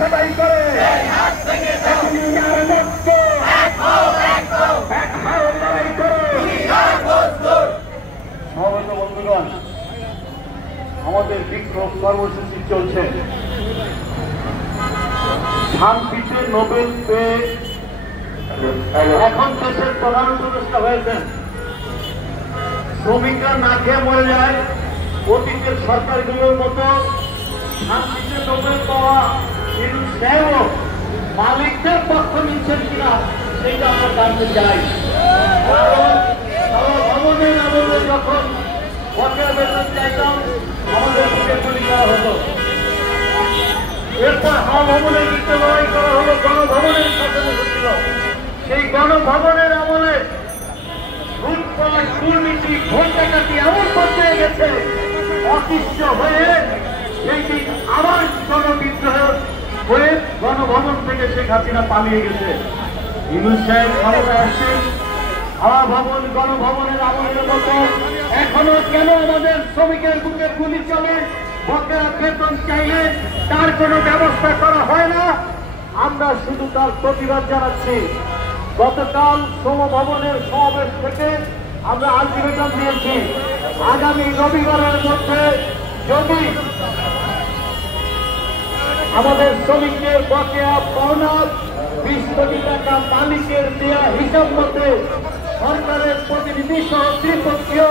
সবাই করে বন্ধুগণ, আমাদের বিক্ষোভ কর্মসূচি চলছে। শান্তিতে নোবেল পেয়ে এখন দেশের প্রধান উপদেষ্টা হয়েছেন। শ্রমিকরা না খেয়ে মরে যায়, অতীতের সরকারগুলোর মতো শান্তিতে নোবেল পাওয়া কিন্তু সেও মালিকদের পক্ষ নিচ্ছেন কিনা সেইটা আমরা জানতে চাই। ভবনের আমলে যখন বকেয়া বেতন চাইতাম আমাদের বুকে গুলি দেওয়া হতো। এরপর ভবনে দিতে লড়াই করা হলো, গণভবনের সাথে বসেছিল। সেই গণভবনের আমলে লুটপাট, দুর্নীতি, ভোট ডাকাতি এমন পর্যায়ে গেছে, অতিষ্ঠ হয়ে সেই দিন আবার জনবিদ্রোহ হয়ে গণভবন থেকে শেখ হাসিনা পালিয়ে গেছে। ইউনূস সাহেব ক্ষমতায় আসছেন, হাওয়া ভবন গণভবনের আমলের মতো এখনো কেন আমাদের শ্রমিকের বুকে গুলি চলে? বকেয়া বেতন চাইলে তার কোনো ব্যবস্থা করা হয় না। আমরা শুধু তার প্রতিবাদ জানাচ্ছি। গতকাল শ্রম ভবনের সমাবেশ থেকে আমরা আলটিমেটাম দিয়েছি, আগামী রবিবারের মধ্যে যদি আমাদের শ্রমিকদের বকেয়া পাওনা 20 কোটি টাকা মালিকের দেওয়া হিসাব মতে সরকারের প্রতিনিধি সহ ত্রিপক্ষীয়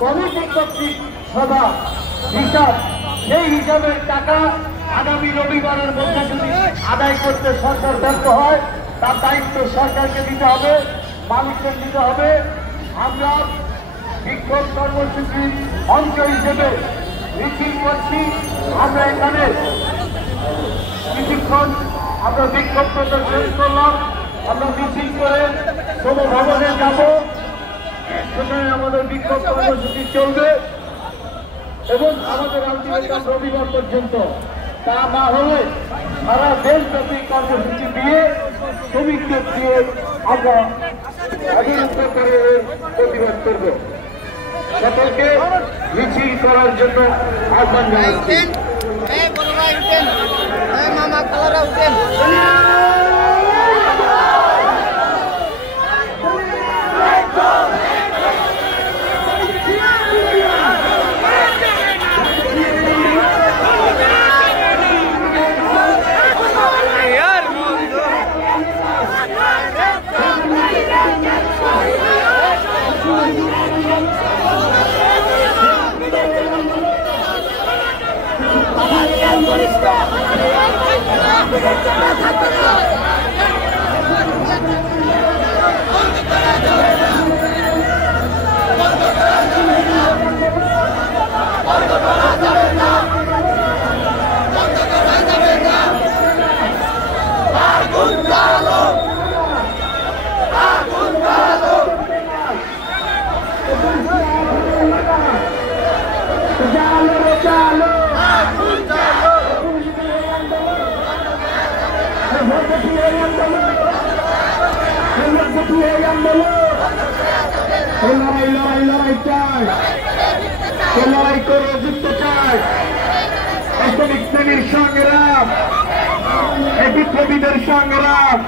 কমিটি কর্তৃক সভা হিসাব, সেই হিসাবের টাকা আগামী রবিবারের মধ্যে যদি আদায় করতে সরকার ব্যর্থ হয় তার দায়িত্ব সরকারকে দিতে হবে, মালিকদের দিতে হবে। আমরা বিক্ষোভ কর্মসূচির অংশ হিসেবে মিছিল করছি। আমরা এখানে কিছুক্ষণ আমরা বিক্ষোভ প্রদর্শন করলাম। আমরা মিছিল করে শ্রম ভবনে যাব, সেখানে আমাদের বিক্ষোভ কর্মসূচি চলবে এবং আমাদের আলটিমেটাম রবিবার পর্যন্ত। তা না হলে সারা দেশব্যাপী কর্মসূচি দিয়ে শ্রমিকদের দিয়ে আমরা প্রতিবাদ করব। সকলকে মিছিল করার জন্য আহ্বান জানাচ্ছি। লড়াই চাই, লড়াই করে যুক্ত চাই। শ্রমিক শ্রেণীর সংগ্রাম, বিপ্লবীদের সংগ্রাম,